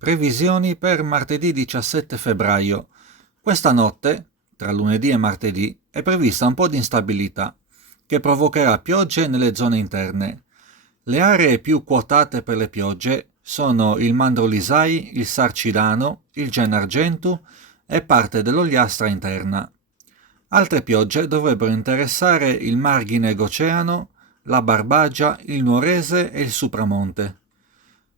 Previsioni per martedì 17 febbraio. Questa notte, tra lunedì e martedì, è prevista un po' di instabilità, che provocherà piogge nelle zone interne. Le aree più quotate per le piogge sono il Mandrolisai, il Sarcidano, il Gennargentu e parte dell'Ogliastra interna. Altre piogge dovrebbero interessare il Margine-Goceano, la Barbagia, il Nuorese e il Supramonte.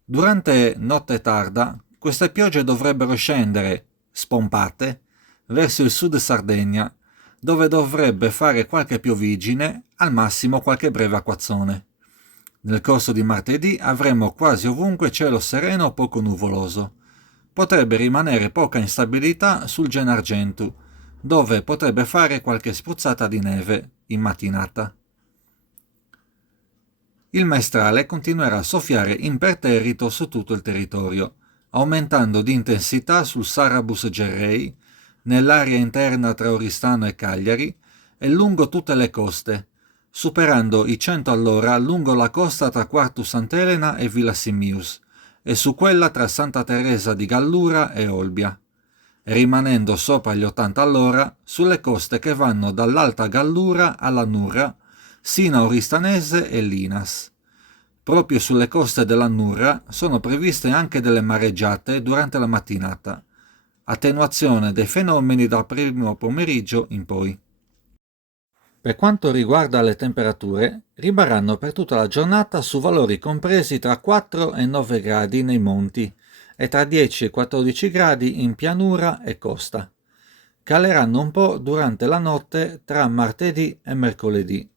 Durante notte tarda, queste piogge dovrebbero scendere, spompate, verso il sud Sardegna, dove dovrebbe fare qualche piovigine, al massimo qualche breve acquazzone. Nel corso di martedì avremo quasi ovunque cielo sereno o poco nuvoloso. Potrebbe rimanere poca instabilità sul Gennargentu, dove potrebbe fare qualche spruzzata di neve in mattinata. Il maestrale continuerà a soffiare imperterrito su tutto il territorio, aumentando di intensità sul Sarabus Gerrei, nell'area interna tra Oristano e Cagliari e lungo tutte le coste, superando i 100 all'ora lungo la costa tra Quartu Sant'Elena e Villa Simius e su quella tra Santa Teresa di Gallura e Olbia, e rimanendo sopra gli 80 all'ora sulle coste che vanno dall'Alta Gallura alla Nurra, sino a Oristanese e Linas. Proprio sulle coste della Nurra sono previste anche delle mareggiate durante la mattinata, attenuazione dei fenomeni dal primo pomeriggio in poi. Per quanto riguarda le temperature, rimarranno per tutta la giornata su valori compresi tra 4 e 9 gradi nei monti e tra 10 e 14 gradi in pianura e costa. Caleranno un po' durante la notte tra martedì e mercoledì.